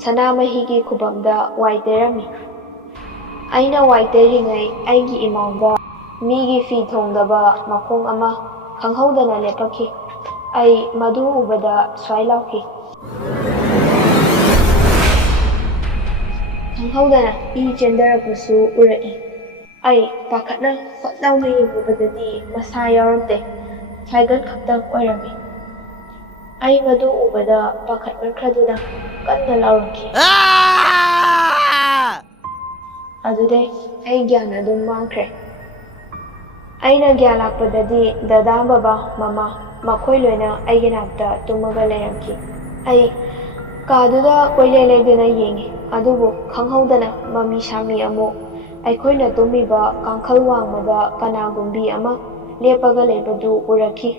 ꯁꯅꯥꯃꯍꯤꯒꯤ ꯈꯨꯕꯝꯗ ꯋꯥꯏ ꯇꯩꯔꯝꯃꯤ꯫ ꯑꯩꯅ ꯋꯥꯏ ꯇꯩꯔꯤꯉꯩ ꯑꯩꯒꯤ ꯏꯃꯥꯡꯗ ꯃꯤꯒꯤ ꯐꯤ ꯊꯣꯡꯗꯕ ꯃꯈꯣꯡ ꯑꯃ ꯈꯪꯍꯧꯗꯅ ꯂꯦꯞꯄꯛꯈꯤ꯫ ꯑꯩ ꯃꯗꯨ ꯎꯕꯗ ꯁ꯭ꯋꯥꯏ ꯂꯥꯎꯈꯤ꯫ ꯈꯪꯍꯧꯗꯅ ꯏ ꯆꯦꯟꯊꯔꯛꯄꯁꯨ ꯎꯔꯛꯏ꯫ ꯑꯩ ꯄꯥꯈꯠꯅ ꯐꯠ ꯂꯥꯎꯅ ꯌꯦꯡꯂꯨꯕꯗꯗꯤ ꯃꯁꯥ ꯌꯥꯎꯔꯝꯗꯦ, ꯐꯥꯏꯒꯟ ꯈꯛꯇꯪ ꯑꯣꯏꯔꯝꯃꯤ꯫ ꯑꯩ ꯃꯗꯨ ꯎꯕꯗ ꯄꯥꯈꯠꯃꯟꯈ꯭ꯔꯗꯨꯅ ꯀꯟꯅ ꯂꯥꯎꯔꯝꯈꯤ꯫ ꯑꯗꯨꯗꯩ ꯑꯩ ꯒ꯭ꯌꯥꯟ ꯑꯗꯨꯝ ꯃꯥꯡꯈ꯭ꯔꯦ꯫ ꯑꯩꯅ ꯒ꯭ꯌꯥꯟ ꯂꯥꯛꯄꯗꯗꯤ ꯗꯗꯥ, ꯕꯕꯥ, ꯃꯃꯥ ꯃꯈꯣꯏ ꯂꯣꯏꯅ ꯑꯩꯒꯤ ꯅꯥꯛꯇ ꯇꯨꯝꯃꯒ ꯂꯩꯔꯝꯈꯤ꯫ ꯑꯩ ꯀꯥꯗꯨꯗ ꯀꯣꯏꯂꯩ ꯂꯩꯗꯨꯅ ꯌꯦꯡꯉꯤ, ꯑꯗꯨꯕꯨ ꯈꯪꯍꯧꯗꯅ ꯃꯃꯤ ꯁꯥꯃꯤ ꯑꯃꯨꯛ ꯑꯩꯈꯣꯏꯅ ꯇꯨꯝꯃꯤꯕ ꯀꯥꯡꯈꯜ ꯋꯥꯡꯃꯗ ꯀꯅꯥꯒꯨꯝꯕꯤ ꯑꯃ ꯂꯦꯞꯄꯒ ꯂꯩꯕꯗꯨ ꯎꯔꯛꯈꯤ꯫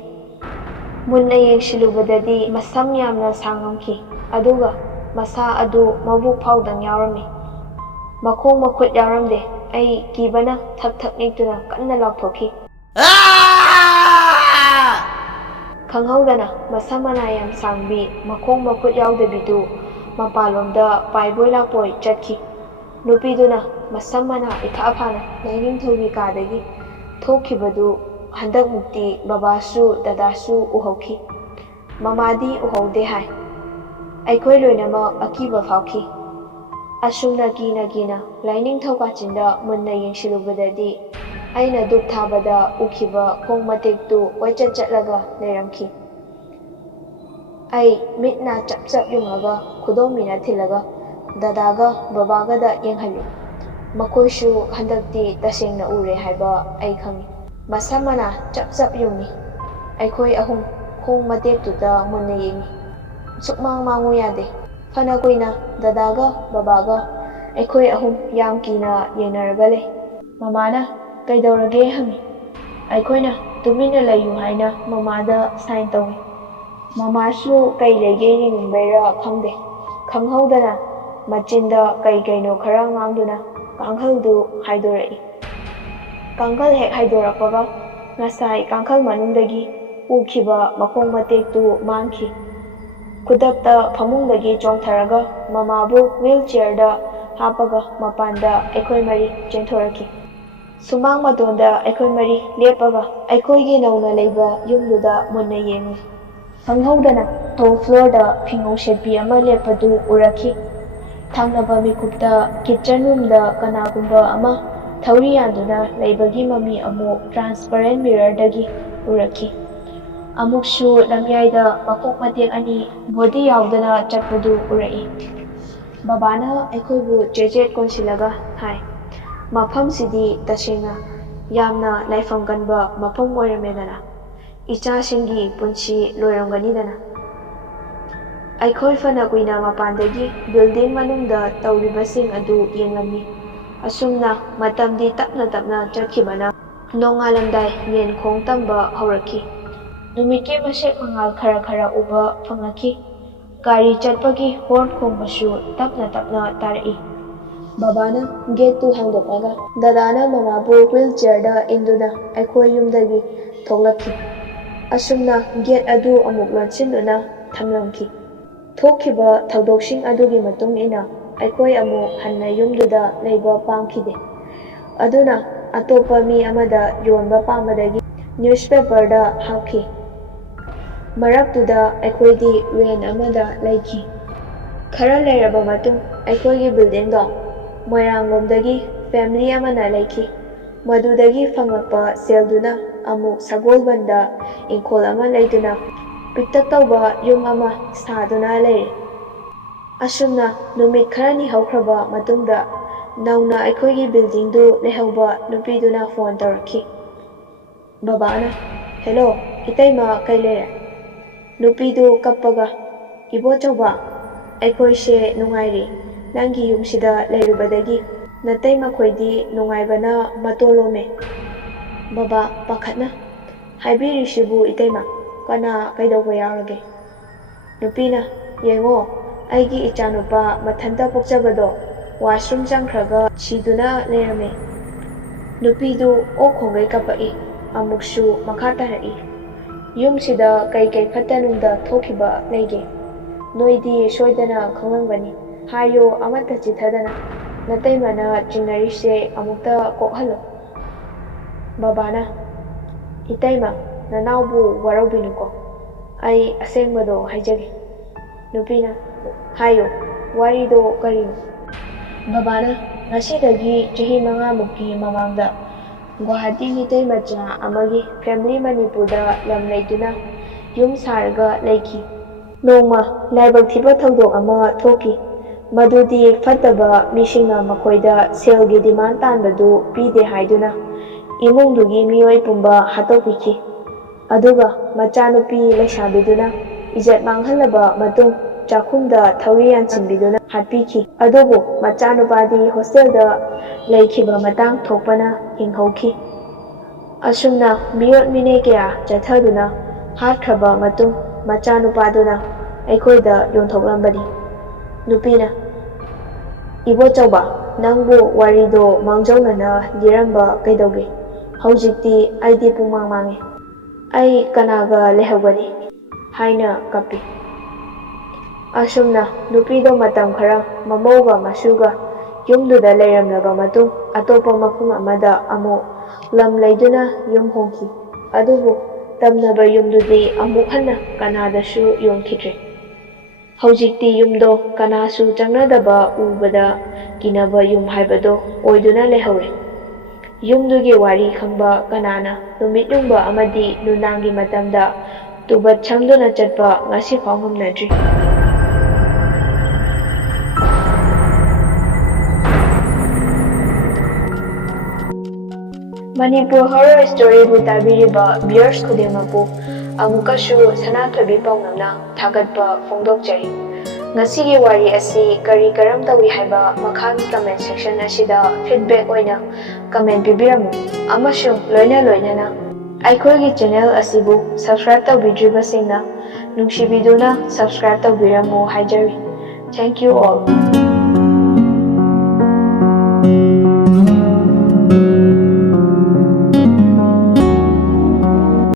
ꯃꯨꯟꯅ ꯌꯦꯡꯁꯤꯜꯂꯨꯕꯗꯗꯤ ꯃꯁꯝ ꯌꯥꯝꯅ ꯁꯥꯡꯉꯝꯈꯤ, ꯑꯗꯨꯒ ꯃꯁꯥ ꯑꯗꯨ ꯃꯕꯨꯛ ꯐꯥꯎꯗꯪ ꯌꯥꯎꯔꯝꯃꯤ, ꯃꯈꯣꯡ ꯃꯈꯨꯠ ꯌꯥꯎꯔꯝꯗꯦ꯫ ꯑꯩ ꯀꯤꯕꯅ ꯊꯛ ꯊꯛ ꯅꯤꯛꯇꯨꯅ ꯀꯟꯅ ꯂꯥꯎꯊꯣꯛꯈꯤ꯫ ꯈꯪꯍꯧꯗꯅ ꯃꯁꯝ ꯃꯅꯥ ꯌꯥꯝ ꯁꯥꯡꯕꯤ ꯃꯈꯣꯡ ꯃꯈꯨꯠ ꯌꯥꯎꯗꯕꯤꯗꯨ ꯃꯄꯥꯟꯂꯣꯝꯗ ꯄꯥꯏꯕꯣꯏ ꯂꯥꯛꯄꯣꯏ ꯆꯠꯈꯤ꯫ ꯅꯨꯄꯤꯗꯨꯅ ꯃꯁꯝ ꯃꯅꯥ ꯏꯐꯥ ꯐꯥꯅ ꯂꯥꯏꯅꯤꯡꯊꯧꯒꯤ ꯀꯥꯗꯒꯤ ꯊꯣꯛꯈꯤꯕꯗꯨ ꯍꯟꯗꯛꯃꯨꯛꯇꯤ ꯕꯕꯥꯁꯨ ꯗꯗꯥꯁꯨ ꯎꯍꯧꯈꯤ꯫ ꯃꯃꯥꯗꯤ ꯎꯍꯧꯗꯦ ꯍꯥꯏ꯫ ꯑꯩꯈꯣꯏ ꯂꯣꯏꯅꯃꯛ ꯑꯀꯤꯕ ꯐꯥꯎꯈꯤ꯫ ꯑꯁꯨꯝꯅ ꯀꯤꯅ ꯀꯤꯅ ꯂꯥꯏꯅꯤꯡꯊꯧ ꯀꯥꯆꯤꯟꯗ ꯃꯨꯟꯅ ꯌꯦꯡꯁꯤꯜꯂꯨꯕꯗꯗꯤ ꯑꯩꯅ ꯙꯨꯞ ꯊꯥꯕꯗ ꯎꯈꯤꯕ ꯈꯣꯡ ꯃꯇꯦꯛꯇꯨ ꯀꯣꯏꯆꯠ ꯆꯠꯂꯒ ꯂꯩꯔꯝꯈꯤ꯫ ꯑꯩ ꯃꯤꯠ ꯅꯥ ꯆꯞ ꯆꯞ ꯌꯨꯡꯉꯒ ꯈꯨꯗꯣꯝꯕꯤꯅ ꯊꯤꯜꯂꯒ ꯗꯗꯥꯒ ꯕꯕꯥꯒꯗ ꯌꯦꯡꯍꯜꯂꯤ꯫ ꯃꯈꯣꯏꯁꯨ ꯍꯟꯗꯛꯇꯤ ꯇꯁꯦꯡꯅ ꯎꯔꯦ ꯍꯥꯏꯕ ꯑꯩ ꯈꯪꯏ꯫ ꯃꯁꯝ ꯃꯅꯥ ꯆꯞ ꯆꯞ ꯌꯨꯡꯏ꯫ ꯑꯩꯈꯣꯏ ꯑꯍꯨꯝ ꯈꯣꯡ ꯃꯇꯦꯛꯇꯨꯗ ꯃꯨꯟꯅ ꯌꯦꯡꯏ꯫ ꯁꯨꯛꯃꯥꯡ ꯃꯥꯡꯉꯨ ꯌꯥꯗꯦ꯫ ꯐꯅ ꯀꯨꯏꯅ ꯗꯗꯥꯒ ꯕꯕꯥꯒ ꯑꯩꯈꯣꯏ ꯑꯍꯨꯝ ꯌꯥꯝ ꯀꯤꯅ ꯌꯦꯡꯅꯔꯒ ꯂꯩ꯫ ꯃꯃꯥꯅ ꯀꯩꯗꯧꯔꯒꯦ ꯍꯪꯏ꯫ ꯑꯩꯈꯣꯏꯅ ꯇꯨꯃꯤꯟꯅ ꯂꯩꯌꯨ ꯍꯥꯏꯅ ꯃꯃꯥꯗ ꯁꯥꯏꯟ ꯇꯧꯏ꯫ ꯃꯃꯥꯁꯨ ꯀꯩ ꯂꯩꯒꯦ ꯌꯦꯡꯅꯤꯡꯕꯩꯔ ꯈꯪꯗꯦ, ꯈꯪꯍꯧꯗꯅ ꯃꯆꯤꯟꯗ ꯀꯩ ꯀꯩꯅꯣ ꯈꯔ ꯉꯥꯡꯗꯨꯅ ꯀꯥꯡꯈꯜꯗꯨ ꯍꯥꯏꯗꯣꯔꯛꯏ꯫ ꯀꯥꯡꯈꯜ ꯍꯦꯛ ꯍꯥꯏꯗꯣꯔꯛꯄꯒ ꯉꯁꯥꯏ ꯀꯥꯡꯈꯜ ꯃꯅꯨꯡꯗꯒꯤ ꯎꯈꯤꯕ ꯃꯈꯣꯡ ꯃꯇꯦꯛꯇꯨ ꯃꯥꯡꯈꯤ꯫ ꯈꯨꯗꯛꯇ ꯐꯃꯨꯡꯗꯒꯤ ꯆꯣꯡꯊꯔꯒ ꯃꯃꯥꯕꯨ ꯍꯨꯏꯜ ꯆꯤꯌꯔꯗ ꯍꯥꯞꯄꯒ ꯃꯄꯥꯟꯗ ꯑꯩꯈꯣꯏ ꯃꯔꯤ ꯆꯦꯟꯊꯣꯔꯛꯈꯤ꯫ ꯁꯨꯃꯥꯡ ꯃꯇꯣꯟꯗ ꯑꯩꯈꯣꯏ ꯃꯔꯤ ꯂꯦꯞꯄꯒ ꯑꯩꯈꯣꯏꯒꯤ ꯅꯧꯅ ꯂꯩꯕ ꯌꯨꯝꯗꯨꯗ ꯃꯨꯟꯅ ꯌꯦꯡꯏ꯫ ꯈꯪꯍꯧꯗꯅ ꯇꯣꯞ ꯐ꯭ꯂꯣꯔꯗ ꯐꯤꯉꯧ ꯁꯦꯠꯄꯤ ꯑꯃ ꯂꯦꯞꯄꯗꯨ ꯎꯔꯛꯈꯤ꯫ ꯊꯪꯅꯕ ꯃꯤꯀꯨꯞꯇ ꯀꯤꯠꯆꯟ ꯔꯨꯝꯗ ꯀꯅꯥꯒꯨꯝꯕ ꯑꯃ ꯊꯧꯔꯤ ꯌꯥꯟꯗꯨꯅ ꯂꯩꯕꯒꯤ ꯃꯃꯤ ꯑꯃꯨꯛ ꯇ꯭ꯔꯥꯟꯁꯄꯔꯦꯟꯠ ꯃꯤꯔꯔꯗꯒꯤ ꯎꯔꯛꯈꯤ꯫ ꯑꯃꯨꯛꯁꯨ ꯂꯝꯌꯥꯏꯗ ꯃꯈꯣꯡ ꯃꯇꯦꯛ ꯑꯅꯤ ꯕꯣꯗꯤ ꯌꯥꯎꯗꯅ ꯆꯠꯄꯗꯨ ꯎꯔꯛꯏ꯫ ꯕꯕꯥꯅ ꯑꯩꯈꯣꯏꯕꯨ ꯆꯦꯠ-ꯆꯦꯠ ꯀꯣꯟꯁꯤꯜꯂꯒ ꯍꯥꯏ, ꯃꯐꯝꯁꯤꯗꯤ ꯇꯁꯦꯡꯅ ꯌꯥꯝꯅ ꯂꯥꯏꯐꯝ ꯀꯟꯕ ꯃꯐꯝ ꯑꯣꯏꯔꯝꯃꯦꯗꯅ, ꯏꯆꯥꯁꯤꯡꯒꯤ ꯄꯨꯟꯁꯤ ꯂꯣꯏꯔꯝꯒꯅꯤꯗꯅ꯫ ꯑꯩꯈꯣꯏ ꯐꯅ ꯀꯨꯏꯅ ꯃꯄꯥꯟꯗꯒꯤ ꯕꯤꯜꯗꯤꯡ ꯃꯅꯨꯡꯗ ꯇꯧꯔꯤꯕꯁꯤꯡ ꯑꯗꯨ ꯌꯦꯡꯂꯝꯃꯤ꯫ ꯑꯁꯨꯝꯅ ꯃꯇꯝꯗꯤ ꯇꯞꯅ ꯇꯞꯅ ꯆꯠꯈꯤꯕꯅ ꯅꯣꯡꯉꯥꯜꯂꯝꯗꯥꯏ ꯌꯦꯟ ꯈꯣꯡ ꯇꯝꯕ ꯍꯧꯔꯛꯈꯤ꯫ ꯅꯨꯃꯤꯠꯀꯤ ꯃꯁꯦꯛ ꯃꯉꯥꯜ ꯈꯔ ꯈꯔ ꯎꯕ ꯐꯪꯉꯛꯈꯤ꯫ ꯒꯥꯔꯤ ꯆꯠꯄꯒꯤ ꯍꯣꯔꯟ ꯈꯣꯡꯕꯁꯨ ꯇꯞꯅ ꯇꯞꯅ ꯇꯥꯔꯛꯏ꯫ ꯕꯕꯥꯅ ꯒꯦꯠꯇꯨ ꯍꯥꯡꯗꯣꯛꯂꯒ ꯗꯗꯥꯅ ꯃꯃꯥꯕꯨ ꯍꯨꯏꯜ ꯆꯤꯌꯔꯗ ꯏꯟꯗꯨꯅ ꯑꯩꯈꯣꯏ ꯌꯨꯝꯗꯒꯤ ꯊꯣꯛꯂꯛꯈꯤ꯫ ꯑꯁꯨꯝꯅ ꯒꯦꯠ ꯑꯗꯨ ꯑꯃꯨꯛ ꯂꯣꯟꯁꯤꯟꯗꯨꯅ ꯊꯝꯂꯝꯈꯤ꯫ ꯊꯣꯛꯈꯤꯕ ꯊꯧꯗꯣꯛꯁꯤꯡ ꯑꯗꯨꯒꯤ ꯃꯇꯨꯡ ꯏꯟꯅ ꯑꯩꯈꯣꯏ ꯑꯃꯨꯛ ꯍꯟꯅ ꯌꯨꯝꯗꯨꯗ ꯂꯩꯕ ꯄꯥꯝꯈꯤꯗꯦ꯫ ꯑꯗꯨꯅ ꯑꯇꯣꯞꯄ ꯃꯤ ꯑꯃꯗ ꯌꯣꯟꯕ ꯄꯥꯝꯕꯗꯒꯤ ꯅ꯭ꯌꯨꯁꯄꯦꯄꯔꯗ ꯍꯥꯞꯈꯤ꯫ ꯃꯔꯛꯇꯨꯗ ꯑꯩꯈꯣꯏꯗꯤ ꯔꯦꯟꯠ ꯑꯃꯗ ꯂꯩꯈꯤ꯫ ꯈꯔ ꯂꯩꯔꯕ ꯃꯇꯨꯡ ꯑꯩꯈꯣꯏꯒꯤ ꯕꯤꯜꯗꯤꯡꯗꯣ ꯃꯣꯏꯔꯥꯡꯂꯣꯝꯗꯒꯤ ꯐꯦꯃꯤꯂꯤ ꯑꯃꯅ ꯂꯩꯈꯤ꯫ ꯃꯗꯨꯗꯒꯤ ꯐꯪꯂꯛꯄ ꯁꯦꯜꯗꯨꯅ ꯑꯃꯨꯛ ꯁꯒꯣꯜꯕꯟꯗ ꯏꯪꯈꯣꯜ ꯑꯃ ꯂꯩꯗꯨꯅ ꯄꯤꯛꯇꯛ ꯇꯧꯕ ꯌꯨꯝ ꯑꯃ ꯁꯥꯗꯨꯅ ꯂꯩꯔꯦ꯫ ꯑꯁꯨꯝꯅ ꯅꯨꯃꯤꯠ ꯈꯔꯅꯤ ꯍꯧꯈ꯭ꯔꯕ ꯃꯇꯨꯡꯗ ꯅꯧꯅ ꯑꯩꯈꯣꯏꯒꯤ ꯕꯤꯜꯗꯤꯡꯗꯨ ꯂꯩꯍꯧꯕ ꯅꯨꯄꯤꯗꯨꯅ ꯐꯣꯟ ꯇꯧꯔꯛꯈꯤ꯫ ꯕꯕꯥꯅ, ꯍꯦꯂꯣ ꯏꯇꯩꯃ ꯀꯩ ꯂꯩꯔꯦ? ꯅꯨꯄꯤꯗꯨ ꯀꯞꯄꯒ, ꯏꯕꯣꯆꯧꯕ, ꯑꯩꯈꯣꯏꯁꯦ ꯅꯨꯡꯉꯥꯏꯔꯤ, ꯅꯪꯒꯤ ꯌꯨꯝꯁꯤꯗ ꯂꯩꯔꯨꯕꯗꯒꯤ ꯅꯇꯩꯃꯈꯣꯏꯗꯤ ꯅꯨꯡꯉꯥꯏꯕꯅ ꯃꯇꯣꯟ ꯂꯣꯝꯃꯦ꯫ ꯕꯕꯥ ꯄꯥꯈꯠꯅ, ꯍꯥꯏꯕꯤꯔꯤꯁꯤꯕꯨ ꯏꯇꯩꯃ, ꯀꯅꯥ ꯀꯩꯗꯧꯕ ꯌꯥꯎꯔꯒꯦ? ꯅꯨꯄꯤꯅ, ꯌꯦꯡꯉꯣ ꯑꯩꯒꯤ ꯏꯆꯥꯅꯨꯄꯥ ꯃꯊꯟꯇ ꯄꯣꯛꯆꯕꯗꯣ ꯋꯥꯁꯔꯨꯝ ꯆꯪꯈ꯭ꯔꯒ ꯁꯤꯗꯨꯅ ꯂꯩꯔꯝꯃꯦ꯫ ꯅꯨꯄꯤꯗꯨ ꯑꯣꯛ ꯈꯣꯡꯒꯩ ꯀꯞꯄꯛꯏ꯫ ꯑꯃꯨꯛꯁꯨ ꯃꯈꯥ ꯇꯥꯔꯛꯏ, ꯌꯨꯝꯁꯤꯗ ꯀꯩ ꯐꯠꯇ ꯅꯨꯡꯗ ꯊꯣꯛꯈꯤꯕ ꯂꯩꯒꯦ? ꯅꯣꯏꯗꯤ ꯁꯣꯏꯗꯅ ꯈꯪꯂꯝꯒꯅꯤ, ꯍꯥꯏꯌꯣ ꯑꯃꯠꯇ ꯆꯤꯠꯊꯗꯅ, ꯅꯇꯩꯃꯅ ꯆꯤꯡꯅꯔꯤꯁꯦ ꯑꯃꯨꯛꯇ ꯀꯣꯛꯍꯜꯂꯣ꯫ ꯕꯕꯥꯅ, ꯏꯇꯩꯃ ꯅꯅꯥꯎꯕꯨ ꯋꯥꯔꯧꯕꯤꯅꯨꯀꯣ, ꯑꯩ ꯑꯁꯦꯡꯕꯗꯣ ꯍꯥꯏꯖꯒꯦ꯫ ꯅꯨꯄꯤꯅ, ꯍꯥꯏꯌꯨ ꯋꯥꯔꯤꯗꯣ ꯀꯔꯤꯅꯣ? ꯕꯕꯥꯅ, ꯉꯁꯤꯗꯒꯤ ꯆꯍꯤ 5ꯃꯨꯛꯀꯤ ꯃꯃꯥꯡꯗ ꯒꯨꯋꯥꯍꯥꯇꯤ ꯃꯤꯇꯩ ꯃꯆꯥ ꯑꯃꯒꯤ ꯐꯦꯃꯤꯂꯤ ꯃꯅꯤꯄꯨꯔꯗ ꯂꯝ ꯂꯩꯗꯨꯅ ꯌꯨꯝ ꯁꯥꯔꯒ ꯂꯩꯈꯤ꯫ ꯅꯣꯡꯃ ꯂꯥꯏꯕꯛ ꯊꯤꯕ ꯊꯧꯗꯣꯛ ꯑꯃ ꯊꯣꯛꯈꯤ꯫ ꯃꯗꯨꯗꯤ ꯐꯠꯇꯕ ꯃꯤꯁꯤꯡꯅ ꯃꯈꯣꯏꯗ ꯁꯦꯜꯒꯤ ꯗꯤꯃꯥꯟ ꯇꯥꯟꯕꯗꯨ ꯄꯤꯗꯦ ꯍꯥꯏꯗꯨꯅ ꯏꯃꯨꯡꯗꯨꯒꯤ ꯃꯤꯑꯣꯏ ꯄꯨꯝꯕ ꯍꯥꯠꯇꯣꯛꯄꯤꯈꯤ꯫ ꯑꯗꯨꯒ ꯃꯆꯥꯅꯨꯄꯤ ꯂꯩꯁꯥꯕꯤꯗꯨꯅ ꯏꯖꯠ ꯃꯥꯡꯍꯜꯂꯕ ꯃꯇꯨꯡ ꯆꯥꯛꯈꯨꯝꯗ ꯊꯧꯔꯤ ꯌꯥꯟꯁꯤꯟꯕꯤꯗꯨꯅ ꯍꯥꯠꯄꯤꯈꯤ꯫ ꯑꯗꯨꯕꯨ ꯃꯆꯥꯅꯨꯄꯥꯗꯤ ꯍꯣꯁꯇꯦꯜꯗ ꯂꯩꯈꯤꯕ ꯃꯇꯥꯡ ꯊꯣꯛꯄꯅ ꯍꯤꯡꯍꯧꯈꯤ꯫ ꯑꯁꯨꯝꯅ ꯃꯤꯑꯣꯠ ꯃꯤꯅꯩ ꯀꯌꯥ ꯆꯠꯊꯗꯨꯅ ꯍꯥꯠꯈ꯭ꯔꯕ ꯃꯇꯨꯡ ꯃꯆꯥꯅꯨꯄꯥꯗꯨꯅ ꯑꯩꯈꯣꯏꯗ ꯌꯣꯟꯊꯣꯛꯂꯝꯕꯅꯤ꯫ ꯅꯨꯄꯤꯅ, ꯏꯕꯣꯆꯧꯕ ꯅꯪꯕꯨ ꯋꯥꯔꯤꯗꯣ ꯃꯥꯡꯖꯧꯅꯅ ꯂꯤꯔꯝꯕ ꯀꯩꯗꯧꯒꯦ? ꯍꯧꯖꯤꯛꯇꯤ ꯑꯩꯗꯤ ꯄꯨꯡꯃꯥꯡ ꯃꯥꯡꯉꯦ꯫ ꯑꯩ ꯀꯅꯥꯒ ꯂꯩꯍꯧꯒꯅꯤ ꯍꯥꯏꯅ ꯀꯞꯄꯤ꯫ ꯑꯁꯨꯝꯅ ꯅꯨꯄꯤꯗꯣ ꯃꯇꯝ ꯈꯔ ꯃꯃꯧꯒ ꯃꯁꯨꯒ ꯌꯨꯝꯗꯨꯗ ꯂꯩꯔꯝꯂꯕ ꯃꯇꯨꯡ ꯑꯇꯣꯞꯄ ꯃꯐꯝ ꯑꯃꯗ ꯑꯃꯨꯛ ꯂꯝ ꯂꯩꯗꯨꯅ ꯌꯨꯝ ꯍꯣꯡꯈꯤ꯫ ꯑꯗꯨꯕꯨ ꯇꯝꯅꯕ ꯌꯨꯝꯗꯨꯗꯤ ꯑꯃꯨꯛ ꯍꯟꯅ ꯀꯅꯥꯗꯁꯨ ꯌꯣꯟꯈꯤꯗ꯭ꯔꯦ꯫ ꯍꯧꯖꯤꯛꯇꯤ ꯌꯨꯝꯗꯣ ꯀꯅꯥꯁꯨ ꯆꯪꯅꯗꯕ ꯎꯕꯗ ꯀꯤꯅꯕ ꯌꯨꯝ ꯍꯥꯏꯕꯗꯣ ꯑꯣꯏꯗꯨꯅ ꯂꯩꯍꯧꯔꯦ꯫ ꯌꯨꯝꯗꯨꯒꯤ ꯋꯥꯔꯤ ꯈꯪꯕ ꯀꯅꯥꯅ ꯅꯨꯃꯤꯠ ꯌꯨꯡꯕ ꯑꯃꯗꯤ ꯅꯨꯡꯗꯥꯡꯒꯤ ꯃꯇꯝꯗ ꯇꯨꯕꯠ ꯁꯪꯗꯨꯅ ꯆꯠꯄ ꯉꯁꯤꯐꯥꯎ ꯉꯝꯅꯗ꯭ꯔꯤ꯫ ꯃꯅꯤꯄꯨꯔ ꯍꯣꯔꯔ ꯁ꯭ꯇꯣꯔꯤꯕꯨ ꯇꯥꯕꯤꯔꯤꯕ ꯚꯤꯌꯔꯁ ꯈꯨꯗꯤꯡꯃꯛꯄꯨ ꯑꯃꯨꯛꯀꯁꯨ ꯁꯅꯥꯊꯣꯏꯕꯤ ꯄꯥꯎꯅꯝꯅ ꯊꯥꯒꯠꯄ ꯐꯣꯡꯗꯣꯛꯆꯔꯤ꯫ ꯉꯁꯤꯒꯤ ꯋꯥꯔꯤ ꯑꯁꯤ ꯀꯔꯝ ꯇꯧꯏ ꯍꯥꯏꯕ ꯃꯈꯥꯒꯤ ꯀꯃꯦꯟꯠ ꯁꯦꯛꯁꯟ ꯑꯁꯤꯗ ꯐꯤꯗꯕꯦꯛ ꯑꯣꯏꯅ ꯀꯃꯦꯟꯠ ꯄꯤꯕꯤꯔꯝꯃꯨ ꯑꯃꯁꯨꯡ ꯂꯣꯏꯅꯅ ꯑꯩꯈꯣꯏꯒꯤ ꯆꯦꯅꯦꯜ ꯑꯁꯤꯕꯨ ꯁꯕꯁꯀ꯭ꯔꯥꯏꯕ ꯇꯧꯕꯤꯗ꯭ꯔꯤꯕꯁꯤꯡꯅ ꯅꯨꯡꯁꯤꯕꯤꯗꯨꯅ ꯁꯕꯁꯀ꯭ꯔꯥꯏꯕ ꯇꯧꯕꯤꯔꯝꯃꯨ ꯍꯥꯏꯖꯔꯤ꯫ Thank you all.